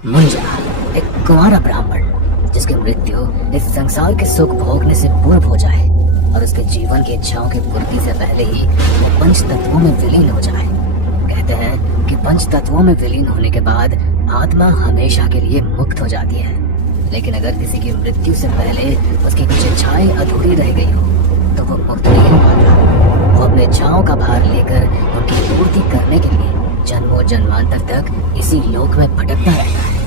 मुंजा, एक कुंवारा ब्राह्मण जिसकी मृत्यु इस संसार के सुख भोगने से पूर्व हो जाए और उसके जीवन की इच्छाओं की पूर्ति से पहले ही वो पंच तत्वों में विलीन हो जाए। कहते हैं कि पंच तत्वों में विलीन होने के बाद आत्मा हमेशा के लिए मुक्त हो जाती है, लेकिन अगर किसी की मृत्यु से पहले उसकी कुछ इच्छाएं अधूरी रह गई हो तो वो मुक्त नहीं हो पाता। वो अपने इच्छाओं का भार लेकर उनकी पूर्ति करने के लिए जन्मों जन्मांतर तक इसी लोक में भटकता रहता है।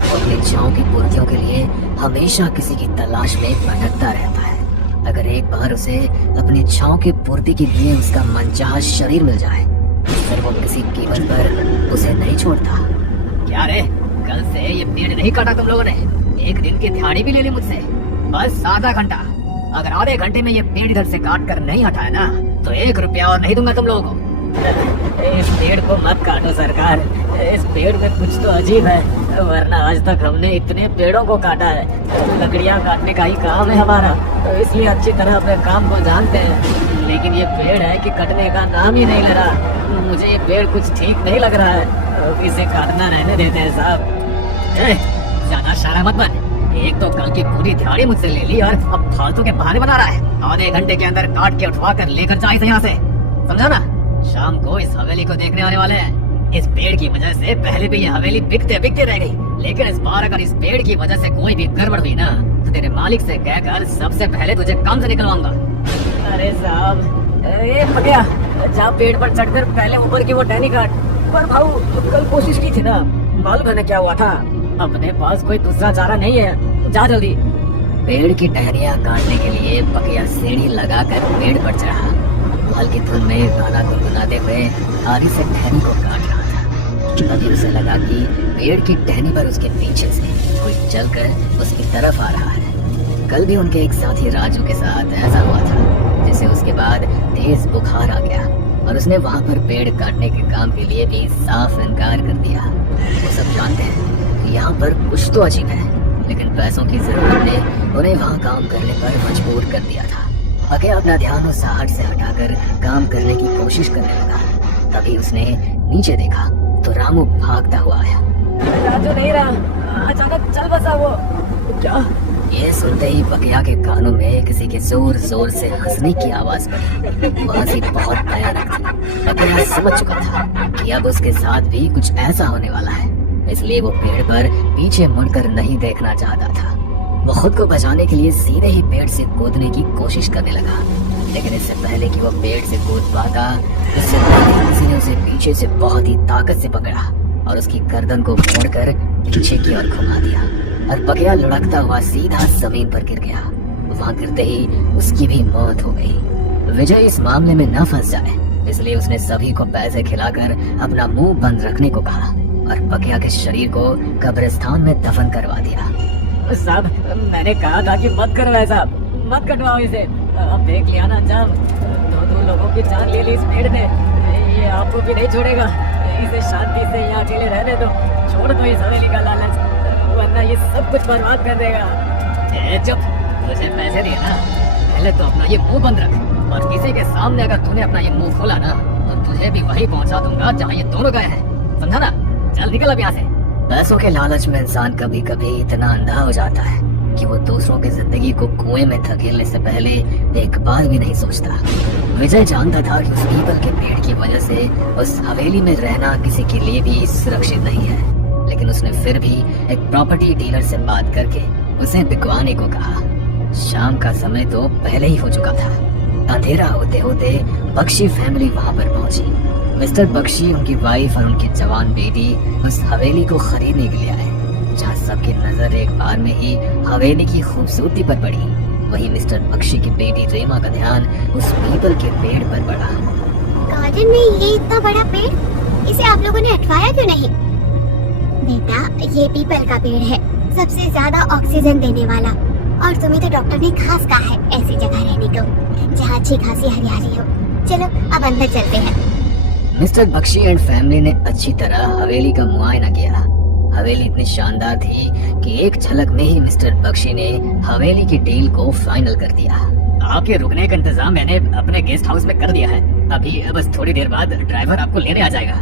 वो अपनी इच्छाओं की पूर्तियों के लिए हमेशा किसी की तलाश में भटकता रहता है। अगर एक बार उसे अपनी इच्छाओं की पूर्ति के लिए उसका मनचाहा शरीर मिल जाए फिर वो किसी कीमत पर उसे नहीं छोड़ता। क्या रे, कल से ये पेड़ नहीं काटा तुम लोगों ने? एक दिन की दिहाड़ी भी ले ली मुझसे, बस आधा घंटा। अगर आधे घंटे में ये पेड़ इधर से काट कर नहीं हटाया ना तो 1 रुपया और नहीं दूंगा तुम लोगों को। इस पेड़ को मत काटो सरकार, इस पेड़ में कुछ तो अजीब है, वरना आज तक हमने इतने पेड़ों को काटा है। लकड़ियाँ काटने का ही काम है हमारा, तो इसलिए अच्छी तरह अपने काम को जानते हैं। लेकिन ये पेड़ है कि कटने का नाम ही नहीं ले रहा। मुझे ये पेड़ कुछ ठीक नहीं लग रहा है, इसे काटना रहने देते हैं साहब। ज्यादा शारा मत बन। एक तो कल की पूरी दिहाड़ी मुझसे ले ली और अब फालतू के बहाने बना रहा है। आधे घंटे के अंदर काट के उठवा कर लेकर जाए इसे यहाँ से, समझा ना? शाम को इस हवेली को देखने आने वाले हैं। इस पेड़ की वजह से पहले भी ये हवेली बिकते बिकते रह गई, लेकिन इस बार अगर इस पेड़ की वजह से कोई भी गड़बड़ हुई ना तो तेरे मालिक से कहकर सबसे पहले तुझे काम से निकलवाऊंगा। अरे साहब, ये पटिया जहाँ पेड़ पर चढ़कर पहले ऊपर की वो टहनी काट। पर भाऊ, कल कोशिश की थी ना, मालूम है क्या हुआ था? अपने पास कोई दूसरा चारा नहीं है, जा जल्दी। पेड़ की टहनियाँ काटने के लिए पकिया सीढ़ी लगाकर पेड़ पर चढ़ा। हल्की धुन में गाना गुनगुनाते हुए आरी से टहनी को काट रहा था। तभी उसे लगा कि पेड़ की टहनी पर उसके पीछे से कोई चलकर उसकी तरफ आ रहा है। कल भी उनके एक साथी राजू के साथ ऐसा हुआ था, जिसे उसके बाद तेज बुखार आ गया और उसने वहाँ पर पेड़ काटने के काम के लिए भी साफ इनकार कर दिया। वो सब जानते हैं कि यहाँ पर कुछ तो अजीब है, लेकिन पैसों की जरूरत ने उन्हें वहाँ काम करने पर मजबूर कर दिया था। पकिया अपना ध्यान उस आहट से हटाकर काम करने की कोशिश करने लगा। तभी उसने नीचे देखा तो रामू भागता हुआ आया। राजू नहीं रहा, अचानक चल बसा वो। क्या? ये सुनते ही पकिया के कानों में किसी के जोर जोर से हंसने की आवाज पड़ी। वो हंसी बहुत भयानक थी। पकिया समझ चुका था कि अब उसके साथ भी कुछ ऐसा होने वाला है, इसलिए वो पेड़ पर पीछे मुड़कर नहीं देखना चाहता था। वो खुद को बचाने के लिए सीधे ही पेड़ से कूदने की कोशिश करने लगा, लेकिन इससे पहले कि वो पेड़ से कूद पाता इससे पहले किसी ने उसे पीछे से बहुत ही ताकत से पकड़ा और उसकी गर्दन को मोड़कर पीछे की ओर घुमा दिया और पकिया लुढ़कता हुआ सीधा जमीन पर गिर गया। वहां गिरते ही उसकी भी मौत हो गई। विजय इस मामले में न फंस जाए इसलिए उसने सभी को पैसे खिलाकर अपना मुंह बंद रखने को कहा और पकिया के शरीर को कब्रिस्तान में दफन करवा दिया। साहब, मैंने कहा था कि मत करवाए साहब, मत कटवाओ इसे। अब देख लिया ना जब दो लोगों की जान ले ली इस पेड़ ने, ये आपको भी नहीं छोड़ेगा। इसे शांति से यहाँ अकेले रहने दो, छोड़ दो इस हवेली का लालच, वरना ये सब कुछ बर्बाद कर देगा। चुप, तुझे पैसे दिए ना, पहले तो अपना ये मुंह बंद रख और किसी के सामने अगर तूने अपना ये मुंह खोला ना तो तुझे भी वही पहुंचा दूंगा जहाँ ये दोनों गए हैं, समझा ना? चल निकल अब यहाँ से। पैसों के लालच में इंसान कभी कभी इतना अंधा हो जाता है कि वो दूसरों की जिंदगी को कुएं में धकेलने से पहले एक बार भी नहीं सोचता। विजय जानता था कि उस पीपल के पेड़ की वजह से उस हवेली में रहना किसी के लिए भी सुरक्षित नहीं है, लेकिन उसने फिर भी एक प्रॉपर्टी डीलर से बात करके उसे बिकवाने को कहा। शाम का समय तो पहले ही हो चुका था। अंधेरा होते होते बख्शी फैमिली वहाँ पर पहुंची। मिस्टर बख्शी, उनकी वाइफ और उनकी जवान बेटी उस हवेली को खरीदने के लिए आए, जहाँ सबकी नजर एक बार में ही हवेली की खूबसूरती पर पड़ी। वहीं मिस्टर बख्शी की बेटी रेमा का ध्यान उस पीपल के पेड़ पर पड़ा। गार्डन में ये इतना बड़ा पेड़, इसे आप लोगों ने हटवाया क्यों नहीं? बेटा, ये पीपल का पेड़ है, सबसे ज्यादा ऑक्सीजन देने वाला, और तुम्हें तो डॉक्टर ने खास कहा है ऐसी जगह रहने को जहाँ अच्छी खासी हरियाली हो। चलो अब अंदर चलते हैं। मिस्टर बख्शी एंड फैमिली ने अच्छी तरह हवेली का मुआयना किया। हवेली इतनी शानदार थी कि एक झलक में ही मिस्टर बख्शी ने हवेली की डील को फाइनल कर दिया। आपके रुकने का इंतजाम मैंने अपने गेस्ट हाउस में कर दिया है। अभी बस थोड़ी देर बाद ड्राइवर आपको लेने आ जाएगा।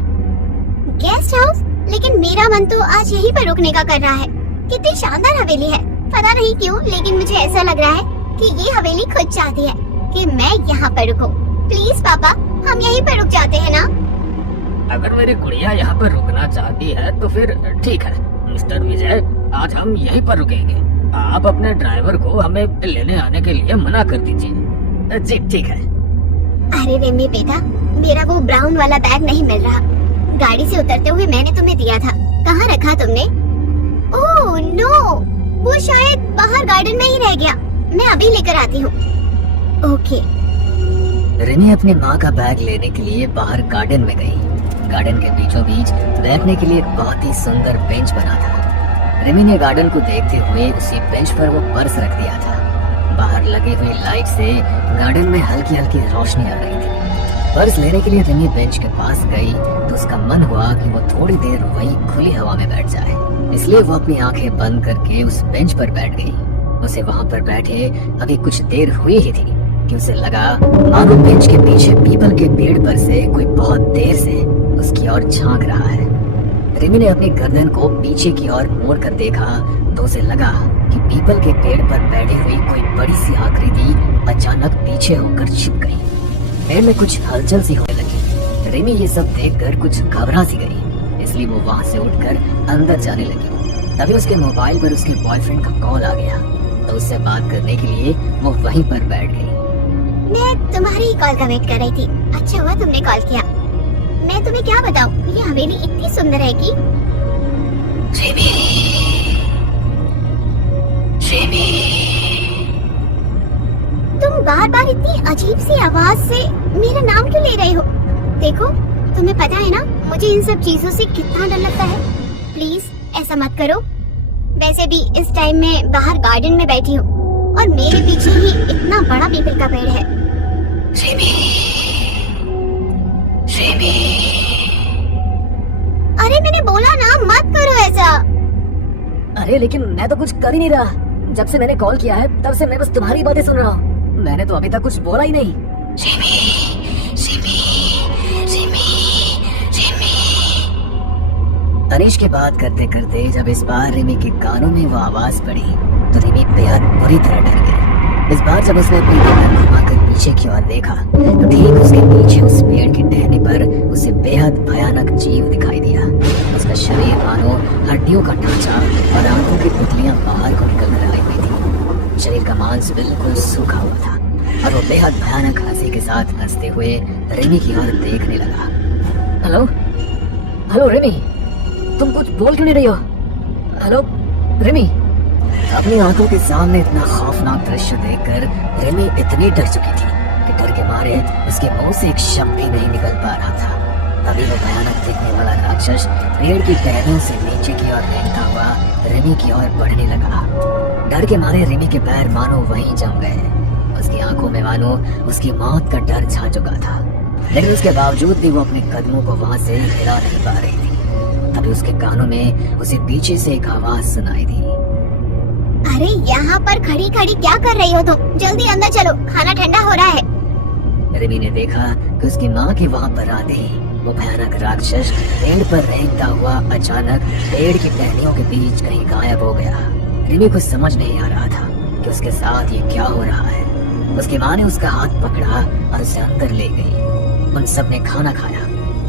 Guest house? लेकिन मेरा मन तो आज यहीं पर रुकने का कर रहा है। कितनी शानदार हवेली है। पता नहीं क्यों, लेकिन मुझे ऐसा लग रहा है कि ये हवेली खुद चाहती है कि मैं यहाँ पर रुकूं। प्लीज पापा, हम यहीं पर रुक जाते हैं ना। अगर मेरी गुड़िया यहाँ पर रुकना चाहती है तो फिर ठीक है मिस्टर विजय, आज हम यहीं पर रुकेंगे। आप अपने ड्राइवर को हमें लेने आने के लिए मना कर दीजिए। जी ठीक है। अरे रेमी बेटा, मेरा वो ब्राउन वाला बैग नहीं मिल रहा। गाड़ी से उतरते हुए मैंने तुम्हें दिया था, कहाँ रखा तुमने? ओह नो, वो शायद बाहर गार्डन में ही रह गया। मैं अभी लेकर आती हूँ। ओके। रिमी अपनी माँ का बैग लेने के लिए बाहर गार्डन में गई। गार्डन के बीचों बीच बैठने के लिए एक बहुत ही सुंदर बेंच बना था। रिमी ने गार्डन को देखते हुए उसी बेंच पर वो पर्स रख दिया था। बाहर लगी हुई लाइट से गार्डन में हल्की हल्की रोशनी आ रही थी। पर्स लेने के लिए रिमी बेंच के पास गई तो उसका मन हुआ कि वो थोड़ी देर वहीं खुली हवा में बैठ जाए, इसलिए वो अपनी आंखें बंद करके उस बेंच पर बैठ गई। उसे वहाँ पर बैठे अभी कुछ देर हुई ही थी कि उसे लगा मानो बेंच के पीछे पीपल के पेड़ पर से कोई बहुत देर से उसकी ओर झांक रहा है। रिमी ने अपनी गर्दन को पीछे की ओर मोड़ कर देखा तो उसे लगा कि पीपल के पेड़ पर बैठी हुई कोई बड़ी सी आकृति अचानक पीछे होकर छिप गई। पेड़ में कुछ हलचल सी होने लगी। रिमी ये सब देखकर कुछ घबरा सी गई, इसलिए वो वहाँ से उठकर अंदर जाने लगी। तभी उसके मोबाइल पर उसके बॉयफ्रेंड का कॉल आ गया तो उससे बात करने के लिए वो वहीं पर बैठ गई। मैं तुम्हारी ही कॉल का वेट कर रही थी। अच्छा हुआ तुमने कॉल किया। मैं तुम्हें क्या बताऊं, ये हवेली इतनी सुंदर है कि तुम बार बार इतनी अजीब सी आवाज से मेरा नाम क्यों ले रहे हो? देखो, तुम्हें पता है ना मुझे इन सब चीजों से कितना डर लगता है। प्लीज ऐसा मत करो। वैसे भी इस टाइम में बाहर गार्डन में बैठी हूँ और मेरे पीछे ही इतना बड़ा पीपल का पेड़ है। अरे मैंने बोला ना मत करो ऐसा। अरे लेकिन मैं तो कुछ कर ही नहीं रहा। जब से मैंने कॉल किया है तब से मैं बस तुम्हारी बातें सुन रहा हूँ। मैंने तो अभी तक कुछ बोला ही नहीं। अनीश के बात करते करते जब इस बार रिमी के कानों में वो आवाज पड़ी तो रिमी बेहद बुरी तरह डर गई। इस बार जब उसने अपनी गर्दन घुमाकर पीछे की ओर देखा तो ठीक उसके पीछे उस पेड़ की टहनी पर उसे बेहद भयानक जीव दिखाई दिया। उसका शरीर मानो हड्डियों का ढांचा और आंखों की पुतलियां बाहर को निकल कर आई हुई थी। शरीर का मांस बिल्कुल सूखा हुआ था और वो बेहद भयानक हंसी के साथ हंसते हुए रिमी की ओर देखने लगा। हेलो हेलो रिमी, तुम कुछ बोल क्यों नहीं रही हो? हेलो रिमी। अपनी आंखों के सामने इतना खौफनाक दृश्य देखकर रिमी इतनी डर चुकी थी कि डर के मारे उसके मुंह से एक शब्द भी नहीं निकल पा रहा था। तभी वो भयानक दिखने वाला राक्षस पेड़ की टहनियों से नीचे की ओर रेंगता हुआ रिमी की ओर बढ़ने लगा। डर के मारे रिमी के पैर मानो वहीं जम गए। उसकी आंखों में मानो उसकी मौत का डर छा चुका था, लेकिन उसके बावजूद भी वो अपने कदमों को वहाँ से हिला नहीं पा रही थी। तभी उसके कानों में उसे पीछे से एक आवाज सुनाई दी। अरे यहाँ पर खड़ी खड़ी क्या कर रही हो तुम? जल्दी अंदर चलो, खाना ठंडा हो रहा है। रिमी ने देखा कि उसकी माँ के वहाँ पर आते ही वो भयानक राक्षस पेड़ पर रेंगता हुआ अचानक पेड़ की टहनियों के बीच कहीं गायब हो गया। रिमी को समझ नहीं आ रहा था कि उसके साथ ये क्या हो रहा है। उसकी माँ ने उसका हाथ पकड़ा और उसे अंदर ले गई। उन सब ने खाना खाया।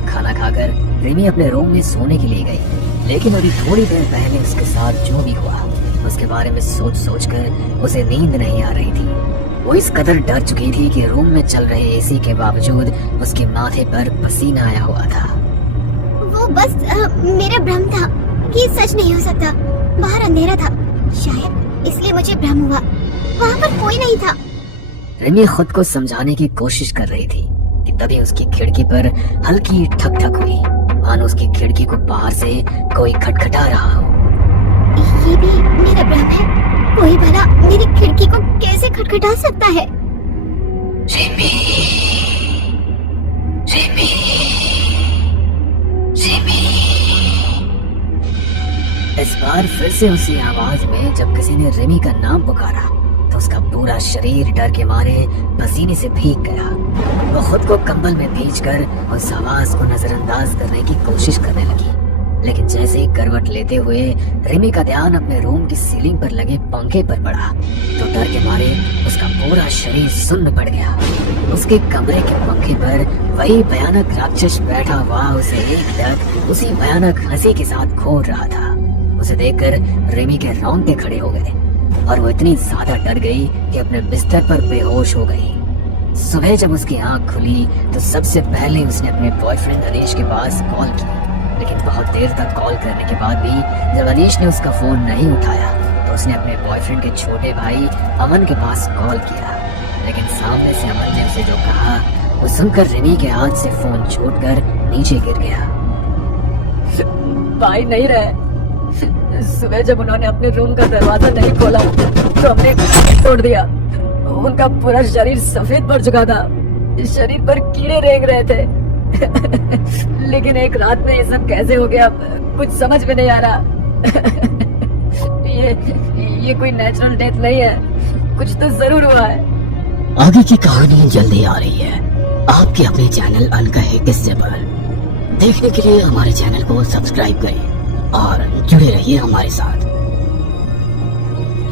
खाना खाकर रिमी अपने रूम में सोने के लिए गई, लेकिन अभी थोड़ी देर पहले उसके साथ जो भी हुआ उसके बारे में सोच सोच कर उसे नींद नहीं आ रही थी। वो इस कदर डर चुकी थी कि रूम में चल रहे एसी के बावजूद उसके माथे पर पसीना आया हुआ था। वो बस मेरा भ्रम था, ये सच नहीं हो सकता। बाहर अंधेरा था, शायद इसलिए मुझे भ्रम हुआ। वहाँ पर कोई नहीं था। रिमी खुद को समझाने की कोशिश कर रही थी कि तभी उसकी खिड़की पर हल्की ठक ठक हुई, मानो उसकी खिड़की को बाहर से कोई खटखटा रहा हो। ये भी मेरा भ्रम है। कोई भला मेरी खिड़की को कैसे खटखटा सकता है? रिमी, रिमी, रिमी। इस बार फिर से उसी आवाज में जब किसी ने रिमी का नाम पुकारा तो उसका पूरा शरीर डर के मारे पसीने से भीग गया। वो खुद को कंबल में भींचकर उस आवाज को नजरअंदाज करने की कोशिश करने लगी, लेकिन जैसे ही करवट लेते हुए रिमी का ध्यान अपने रूम की सीलिंग पर लगे पंखे पर पड़ा तो डर के मारे उसका पूरा शरीर सुन्न पड़ गया। उसके कमरे के पंखे पर वही भयानक राक्षस बैठा हुआ उसे एकदम उसी भयानक हंसी के साथ घूर रहा था। उसे देखकर रिमी के रोंगटे खड़े हो गए और वो इतनी ज्यादा डर गई कि अपने बिस्तर पर बेहोश हो गई। सुबह जब उसकी आंख खुली तो सबसे पहले उसने अपने बॉयफ्रेंड अनीश के पास कॉल की, लेकिन बहुत देर तक कॉल करने के बाद भी जब अनीश ने उसका फोन नहीं उठाया तो उसने अपने बॉयफ्रेंड के छोटे भाई अमन के पास कॉल किया, लेकिन सामने से अमन ने उसे जो कहा वो सुनकर रिमी के हाथ से फोन छूटकर नीचे गिर गया। भाई नहीं रहे। सुबह जब उन्होंने अपने रूम का दरवाजा नहीं खोला तो हमने तोड़ दिया। उनका पूरा शरीर सफेद पड़ चुका था, शरीर पर कीड़े रेंग रहे थे। लेकिन एक रात में ये सब कैसे हो गया कुछ समझ में नहीं आ रहा। ये कोई नेचुरल डेथ नहीं है, कुछ तो जरूर हुआ है। आगे की कहानी जल्दी आ रही है आपके अपने चैनल अनकहे किस्से पर। देखने के लिए हमारे चैनल को सब्सक्राइब करें और जुड़े रहिए हमारे साथ।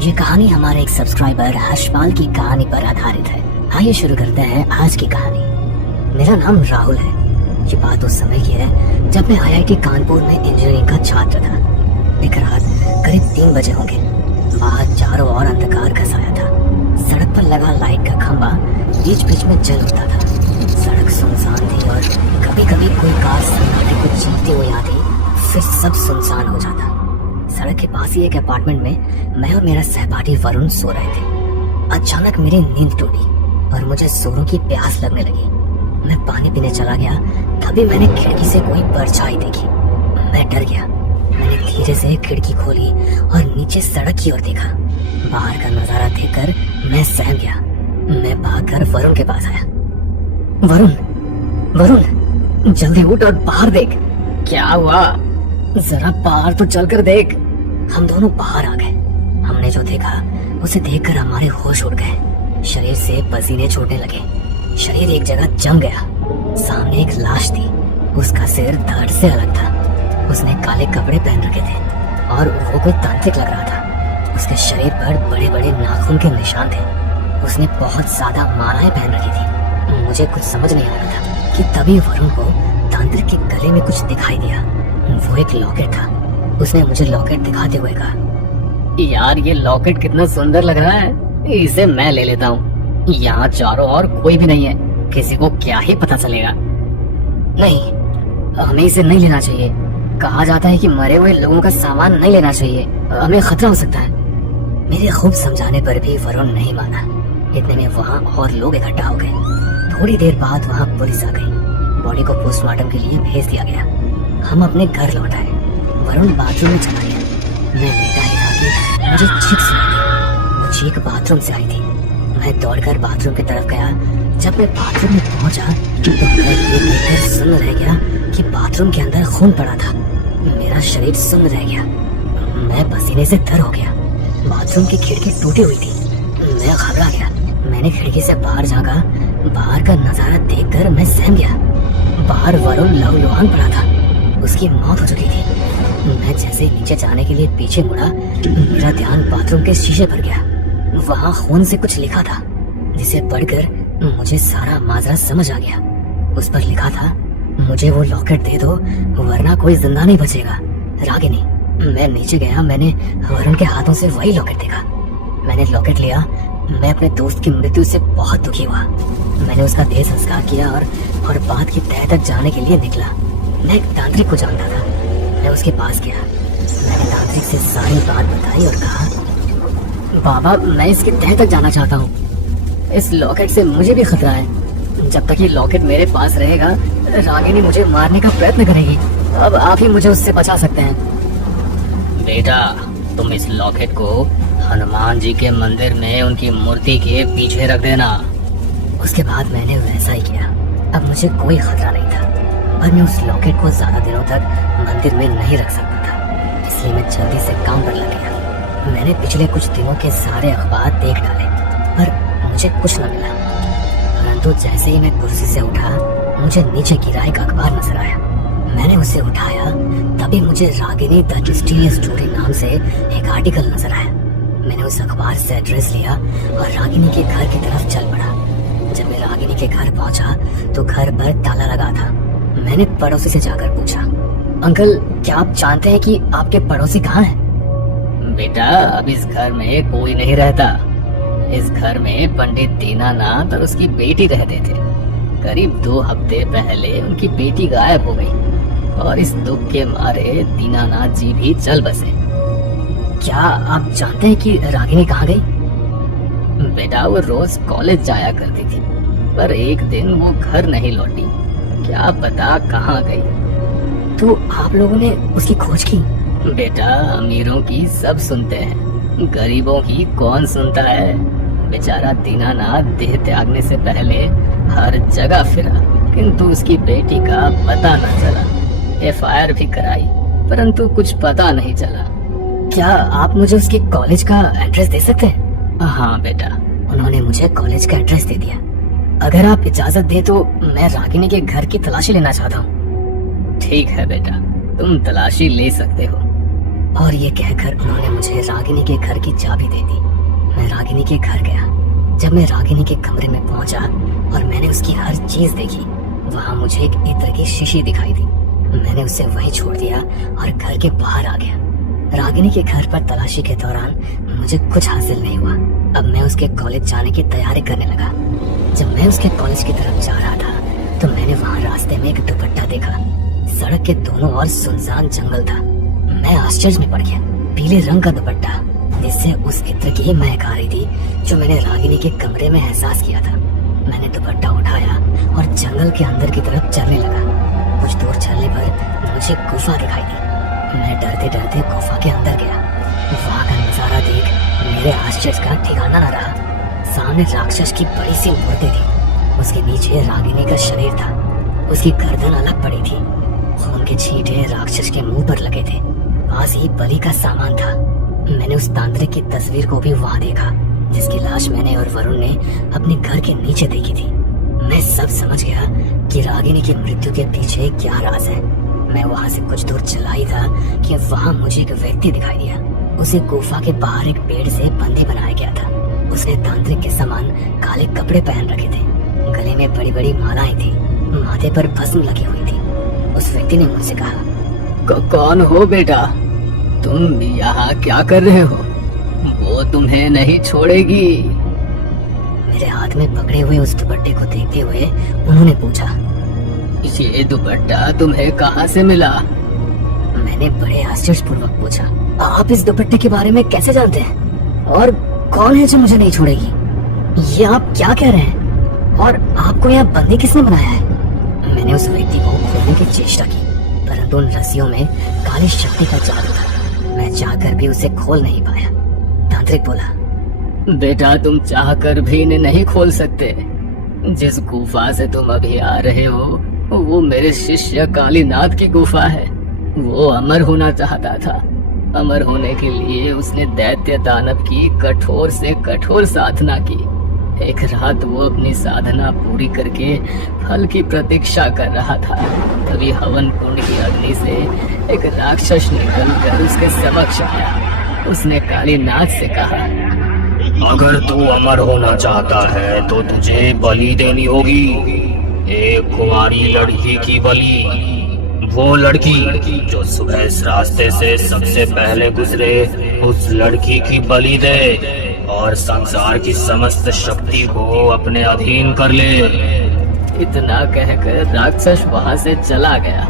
ये कहानी हमारे एक सब्सक्राइबर हर्षपाल की कहानी पर आधारित है। आइए शुरू करते हैं आज की कहानी। मेरा नाम राहुल है। ये बात उस समय की है जब मैं IIT कानपुर में इंजीनियरिंग का छात्र था। एक रात करीब 3 बजे होंगे। बाहर चारों ओर अंधकार का साया था। सड़क पर लगा लाइट का खंभा बीच बीच में जल उठता था। सड़क सुनसान थी और कभी कभी कोई कार सन्नाटे को चीखती हुई आती, फिर सब सुनसान हो जाता। सड़क के पास ही एक अपार्टमेंट में मैं और मेरा सहपाठी वरुण सो रहे थे। अचानक मेरी नींद टूटी और मुझे जोरों की प्यास लगने लगी। मैं पानी पीने चला गया, तभी मैंने खिड़की से कोई परछाई देखी। मैं डर गया। मैंने धीरे से खिड़की खोली और नीचे सड़क की ओर देखा। बाहर का नजारा देखकर मैं सहम गया। मैं भागकर वरुण के पास आया। वरुण, वरुण, जल्दी उठ और बाहर देख। क्या हुआ? जरा बाहर तो चलकर देख। हम दोनों बाहर आ गए। हमने जो देखा उसे देखकर हमारे होश उड़ गए। शरीर से पसीने छूटने लगे। शरीर एक जगह जम गया। सामने एक लाश थी। उसका सिर धड़ से अलग था। उसने काले कपड़े पहन रखे थे और वो कोई तांत्रिक लग रहा था। उसके शरीर पर बड़े बड़े नाखून के निशान थे। उसने बहुत ज्यादा मालाएं पहन रखी थी। मुझे कुछ समझ नहीं आ रहा था कि तभी वरुण को तांत्रिक के गले में कुछ दिखाई दिया। वो एक लॉकेट था। उसने मुझे लॉकेट दिखाते हुए कहा, यार ये लॉकेट कितना सुंदर लग रहा है, इसे मैं ले लेता हूँ। यहाँ चारों ओर कोई भी नहीं है, किसी को क्या ही पता चलेगा। नहीं, हमें इसे नहीं लेना चाहिए। कहा जाता है कि मरे हुए लोगों का सामान नहीं लेना चाहिए, हमें खतरा हो सकता है। मेरे खूब समझाने पर भी वरुण नहीं माना। इतने में वहाँ और लोग इकट्ठा हो गए। थोड़ी देर बाद वहाँ पुलिस आ गई। बॉडी को पोस्टमार्टम के लिए भेज दिया गया। हम अपने घर लौट आए। वरुण बाथरूम में चला गया। मैं लेटा ही था कि मुझे चीख सुनाई दी। वो चीख बाथरूम से आई थी। मैं दौड़कर बाथरूम की तरफ गया। जब मैं बाथरूम में पहुंचा तो मैं ये देखकर सुन्न रह गया कि बाथरूम के अंदर खून पड़ा था। मेरा शरीर सुन्न रह गया। मैं पसीने से तर हो गया। बाथरूम की खिड़की टूटी हुई थी। मैं घबरा गया। मैंने खिड़की से बाहर झांका। बाहर का नजारा देखकर मैं सहम गया। बाहर वरुण लहूलुहान पड़ा था। उसकी मौत हो चुकी थी। मैं जैसे ही नीचे जाने के लिए पीछे मुड़ा, मेरा ध्यान बाथरूम के शीशे पर गया। वहाँ खून से कुछ लिखा था, जिसे पढ़कर मुझे सारा माजरा समझ आ गया। उस पर लिखा था, मुझे वो लॉकेट दे दो वरना कोई जिंदा नहीं बचेगा, रागिनी। मैं नीचे गया। मैंने वरुण के हाथों से वही लॉकेट देखा। मैंने लॉकेट लिया। मैं अपने दोस्त की मृत्यु से बहुत दुखी हुआ। मैंने उसका देह संस्कार किया और बात की तह तक जाने के लिए निकला। मैं एक तांत्रिक को जानता था। मैं उसके पास गया। मैंने तांत्रिक से सारी बात बताई और कहा, बाबा मैं इसके तह तक जाना चाहता हूँ। इस लॉकेट से मुझे भी खतरा है। जब तक ये लॉकेट मेरे पास रहेगा रागिनी मुझे मारने का प्रयत्न करेगी। अब आप ही मुझे उससे बचा सकते हैं। बेटा, तुम इस लॉकेट को हनुमान जी के मंदिर में उनकी मूर्ति के पीछे रख देना। उसके बाद मैंने वैसा ही किया। अब मुझे कोई खतरा नहीं था, पर मैं उस लॉकेट को ज्यादा दिनों तक मंदिर में नहीं रख सकता था, इसलिए मैं जल्दी से काम पर लग गया। मैंने पिछले कुछ दिनों के सारे अखबार देख डाले, पर मुझे कुछ न मिला। परंतु जैसे ही मैं कुर्सी से उठा, मुझे नीचे गिरा एक अखबार नजर आया। मैंने उसे उठाया, तभी मुझे रागिनी द मिस्टीरियस स्टोरी नाम से एक आर्टिकल नजर आया। मैंने उस अखबार से एड्रेस लिया और रागिनी के घर की तरफ चल पड़ा। जब मैं रागिनी के घर पहुंचा तो घर पर ताला लगा था। मैंने पड़ोसी से जाकर पूछा, अंकल क्या आप जानते हैं कि आपके पड़ोसी कहाँ हैं? बेटा अब इस घर में कोई नहीं रहता। इस घर में पंडित दीनानाथ और उसकी बेटी रहते थे। करीब 2 हफ्ते पहले उनकी बेटी गायब हो गई और इस दुख के मारे दीनानाथ जी भी चल बसे। क्या आप जानते हैं कि रागिनी कहाँ गई? बेटा वो रोज कॉलेज जाया करती थी, पर एक दिन वो घर नहीं लौटी। क्या पता कहाँ गई। तो आप लोगों ने उसकी खोज की? बेटा अमीरों की सब सुनते हैं, गरीबों की कौन सुनता है। बेचारा दीनानाथ देह त्यागने से पहले हर जगह फिरा, किंतु उसकी बेटी का पता न चला। FIR भी कराई, परंतु कुछ पता नहीं चला। क्या आप मुझे उसके कॉलेज का एड्रेस दे सकते हैं? हाँ बेटा। उन्होंने मुझे कॉलेज का एड्रेस दे दिया। अगर आप इजाजत दे तो मैं रागिनी के घर की तलाशी लेना चाहता हूँ। ठीक है बेटा, तुम तलाशी ले सकते हो। और ये कहकर उन्होंने मुझे रागिनी के घर की चाबी दे दी। मैं रागिनी के घर गया। जब मैं रागिनी के कमरे में पहुंचा और मैंने उसकी हर चीज देखी, वहाँ मुझे एक इत्र की शीशी दिखाई दी। मैंने उसे वहीं छोड़ दिया और घर के बाहर आ गया। रागिनी के घर पर तलाशी के दौरान मुझे कुछ हासिल नहीं हुआ। अब मैं उसके कॉलेज जाने की तैयारी करने लगा। जब मैं उसके कॉलेज की तरफ जा रहा था तो मैंने वहाँ रास्ते में एक दुपट्टा देखा। सड़क के दोनों ओर सुनसान जंगल था। मैं आश्चर्य में पड़ गया। पीले रंग का दुपट्टा, जिससे उस इत्र की ही महक आ रही थी जो मैंने रागिनी के कमरे में एहसास किया था। मैंने दुपट्टा उठाया और जंगल के अंदर की तरफ चलने लगा। कुछ दूर चलने पर मुझे गुफा दिखाई दी। मैं डरते डरते गुफा के अंदर गया। वहाँ का नजारा देख मेरे आश्चर्य का ठिकाना न रहा। सामने राक्षस की बड़ी सी मूर्ति थी। उसके नीचे रागिनी का शरीर था। उसकी गर्दन अलग पड़ी थी। खून के छींटे राक्षस के मुंह पर लगे थे। पास ही बलि का सामान था। मैंने उस तांत्रिक की तस्वीर को भी वहाँ देखा, जिसकी लाश मैंने और वरुण ने अपने घर के नीचे देखी थी। मैं सब समझ गया कि रागिनी की मृत्यु के पीछे क्या राज है। मैं वहाँ से कुछ दूर चला ही था कि वहाँ मुझे एक व्यक्ति दिखाई दिया। उसे गुफा के बाहर एक पेड़ से बंदी बनाया गया था। उसने तांत्रिक के समान काले कपड़े पहन रखे थे। गले में बड़ी बड़ी मालाएं थी। माथे पर भस्म लगी हुई थी। उस व्यक्ति ने मुझसे कहा, कौन हो बेटा? तुम यहाँ क्या कर रहे हो? वो तुम्हें नहीं छोड़ेगी। मेरे हाथ में पकड़े हुए उस दुपट्टे को देखते हुए उन्होंने पूछा, ये दुपट्टा तुम्हें कहाँ से मिला? मैंने बड़े आश्चर्यपूर्वक पूछा, आप इस दुपट्टे के बारे में कैसे जानते हैं? और कौन है जो मुझे नहीं छोड़ेगी? ये आप क्या कह रहे हैं? और आपको यहाँ बंदी किसने बनाया है? मैंने उस व्यक्ति को खोलने की चेष्टा की, परंतु उन रस्सियों में काली शक्ति का जादू था। मैं चाहकर भी उसे खोल नहीं पाया। तांत्रिक बोला, बेटा तुम चाहकर भी इन्हें नहीं खोल सकते। जिस गुफा से तुम अभी आ रहे हो वो मेरे शिष्य कालीनाथ की गुफा है। वो अमर होना चाहता था। अमर होने के लिए उसने दैत्य दानव की कठोर से कठोर साधना की। एक रात वो अपनी साधना पूरी करके फल की प्रतीक्षा कर रहा था। तभी हवन कुंड की अग्नि से एक राक्षस निकलकर उसके समक्ष आया। उसने कालीनाथ से कहा, अगर तू अमर होना चाहता है तो तुझे बलि देनी होगी। एक कुंवारी लड़की की बलि। वो लड़की जो सुबह इस रास्ते से सबसे पहले गुजरे, उस लड़की की बलि दे और संसार की समस्त शक्ति को अपने अधीन कर ले। इतना कहकर राक्षस वहाँ से चला गया।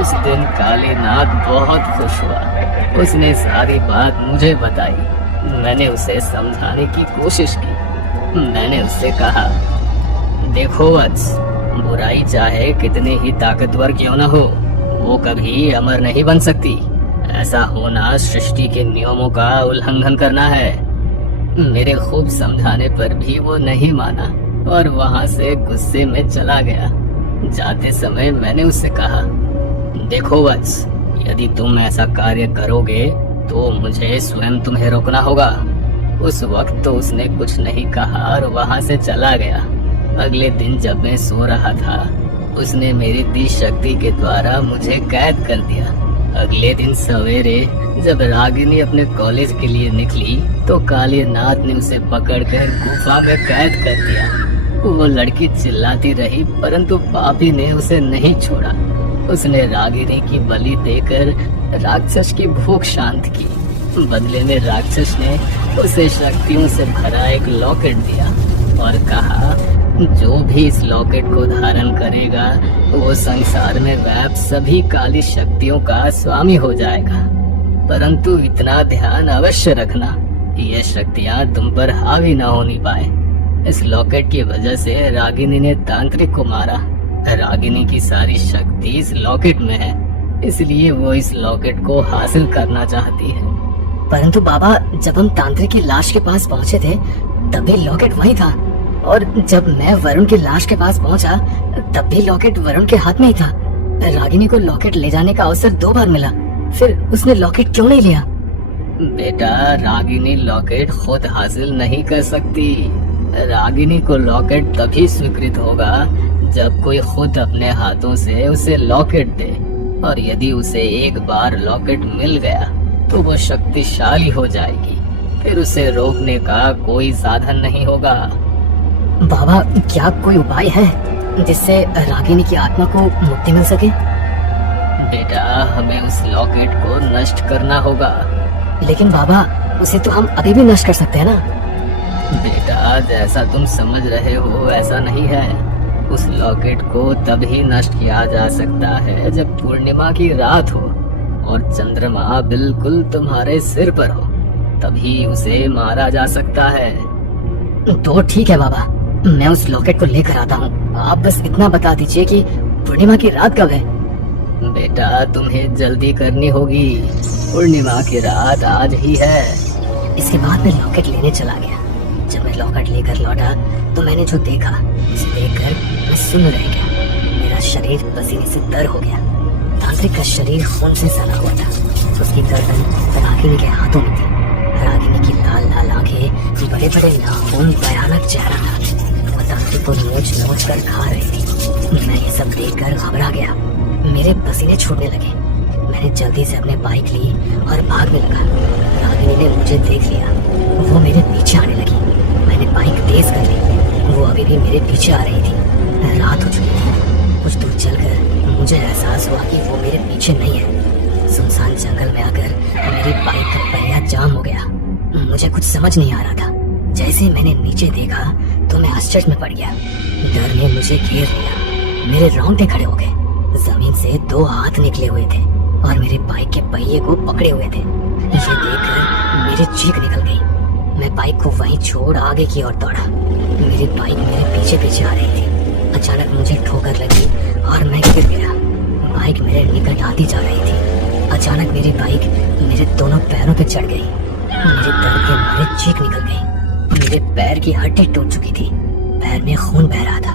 उस दिन कालीनाथ बहुत खुश हुआ। उसने सारी बात मुझे बताई। मैंने उसे समझाने की कोशिश की। मैंने उससे कहा, देखो वत्स, बुराई चाहे कितनी ही ताकतवर क्यों न हो, वो कभी अमर नहीं बन सकती। ऐसा होना सृष्टि के नियमों का उल्लंघन करना है। मेरे खूब समझाने पर भी वो नहीं माना और वहाँ से गुस्से में चला गया। जाते समय मैंने उससे कहा, देखो वत्स, यदि तुम ऐसा कार्य करोगे तो मुझे स्वयं तुम्हें रोकना होगा। उस वक्त तो उसने कुछ नहीं कहा और वहाँ से चला गया। अगले दिन जब मैं सो रहा था उसने मेरी दी शक्ति के द्वारा मुझे कैद कर दिया। अगले दिन सवेरे जब रागिनी अपने कॉलेज के लिए निकली तो कालीनाथ ने उसे पकड़कर गुफा में कैद कर दिया। वो लड़की चिल्लाती रही परंतु पापी ने उसे नहीं छोड़ा। उसने रागिनी की बलि देकर राक्षस की भूख शांत की। बदले में राक्षस ने उसे शक्तियों से भरा एक लॉकेट दिया और कहा, जो भी इस लॉकेट को धारण करेगा वो संसार में व्याप्त सभी काली शक्तियों का स्वामी हो जाएगा। परंतु इतना ध्यान अवश्य रखना कि ये शक्तियाँ तुम पर हावी न होनी पाए। इस लॉकेट की वजह से रागिनी ने तांत्रिक को मारा। रागिनी की सारी शक्ति इस लॉकेट में है, इसलिए वो इस लॉकेट को हासिल करना चाहती है। परंतु बाबा, जब हम तांत्रिक की लाश के पास पहुँचे थे तब भी लॉकेट वही था, और जब मैं वरुण की लाश के पास पहुँचा तब भी लॉकेट वरुण के हाथ में ही था। रागिनी को लॉकेट ले जाने का अवसर 2 बार मिला, फिर उसने लॉकेट क्यों नहीं लिया? बेटा, रागिनी लॉकेट खुद हासिल नहीं कर सकती। रागिनी को लॉकेट तभी स्वीकृत होगा जब कोई खुद अपने हाथों से उसे लॉकेट दे, और यदि उसे एक बार लॉकेट मिल गया तो वो शक्तिशाली हो जाएगी। फिर उसे रोकने का कोई साधन नहीं होगा। बाबा, क्या कोई उपाय है जिससे रागिनी की आत्मा को मुक्ति मिल सके? बेटा, हमें उस लॉकेट को नष्ट करना होगा। लेकिन बाबा, उसे तो हम अभी भी नष्ट कर सकते हैं ना? बेटा, जैसा तुम समझ रहे हो ऐसा नहीं है। उस लॉकेट को तभी नष्ट किया जा सकता है जब पूर्णिमा की रात हो और चंद्रमा बिल्कुल तुम्हारे सिर पर हो, तभी उसे मारा जा सकता है। तो ठीक है बाबा, मैं उस लॉकेट को लेकर आता हूँ। आप बस इतना बता दीजिए कि पूर्णिमा की रात कब है? बेटा, तुम्हें जल्दी करनी होगी। पूर्णिमा की रात आज ही है। इसके बाद मैं लॉकेट लेने चला गया। जब मैं लॉकेट लेकर लौटा तो मैंने जो देखा उसे देखकर मैं सुन्न रह गया। मेरा शरीर पसीने से तर हो गया। तांत्रिक का शरीर खून से सना हुआ था। उसकी गर्दन रागिनी के हाथों में थी। रागिनी की लाल लाल आंखें, बड़े बड़े नाखून, भयानक चेहरा था। वो तांत्रिक को नोच नोच कर खा रही थी। मैं ये सब देखकर घबरा गया। मेरे पसीने छूटने लगे। मैंने जल्दी से अपने बाइक ली और भागने लगा। रागिनी ने मुझे देख लिया। वो मेरे पीछे आने लगी। मैंने बाइक तेज कर ली। वो अभी भी मेरे पीछे आ रही थी। रात हो चुकी थी। कुछ दूर चलकर मुझे एहसास हुआ कि वो मेरे पीछे नहीं है। सुनसान जंगल में आकर मेरी बाइक का पहिया जाम हो गया। मुझे कुछ समझ नहीं आ रहा था। जैसे मैंने नीचे देखा तो मैं आश्चर्य में पड़ गया। डर ने मुझे घेर लिया। मेरे रोंगटे खड़े हो गए। जमीन से 2 हाथ निकले हुए थे और मेरे बाइक के पहिए को पकड़े हुए थे। ये देखकर मेरी चीख निकल गई। मैं बाइक को वहीं छोड़ आगे की ओर दौड़ा। मेरी बाइक मेरे पीछे पीछे आ रही थी। अचानक मुझे ठोकर लगी और मैं गिर गया। बाइक मेरे निकट आती जा रही थी। अचानक मेरी बाइक मेरे दोनों पैरों पे चढ़ गई। मेरे दर्द के मारे चीख निकल गई। मेरे पैर की हड्डी टूट चुकी थी। पैर में खून बह रहा था।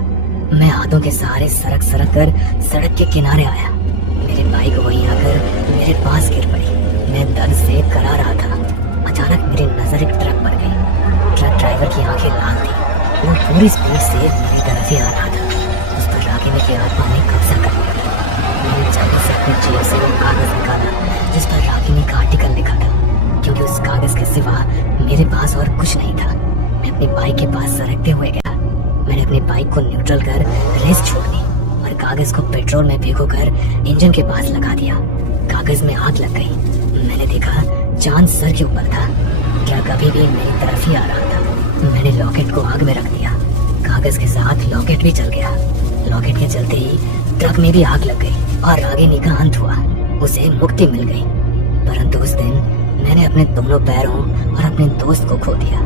मैं हाथों के सहारे सरक सरक कर सड़क के किनारे आया। मेरी बाइक वहीं आकर मेरे पास गिर पड़ी। मैं दर्द से करा रहा था। अचानक मेरी नजर एक ट्रक पर गई। ट्रक ड्राइवर की आंखें लाल थी। वो पूरी स्पीड से मेरी तरफ ही आ रहा था। उस पर रागिनी की आत्मा ने कब्जा कर लिया। मैंने जल्दी से अपने जेब से वो कागज निकाला जिस पर रागिनी का आर्टिकल लिखा था, क्योंकि उस कागज के सिवा मेरे पास और कुछ नहीं था। मैं अपनी बाइक के पास सरकते हुए गया। मैंने अपनी बाइक को न्यूट्रल कर रेस छोड़ दी और कागज को पेट्रोल में भिगोकर इंजन के पास लगा दिया। कागज में आग लग गई। मैंने देखा चांद सर के ऊपर था। ट्रक अभी भी मेरी तरफ ही आ रहा था। मैंने लॉकेट को आग में रख दिया। कागज के साथ लॉकेट भी जल गया। लॉकेट के जलते ही ट्रक में भी आग लग गई और रागिनी का अंत हुआ। उसे मुक्ति मिल गई। परंतु उस दिन मैंने अपने दोनों पैरों और अपने दोस्त को खो दिया।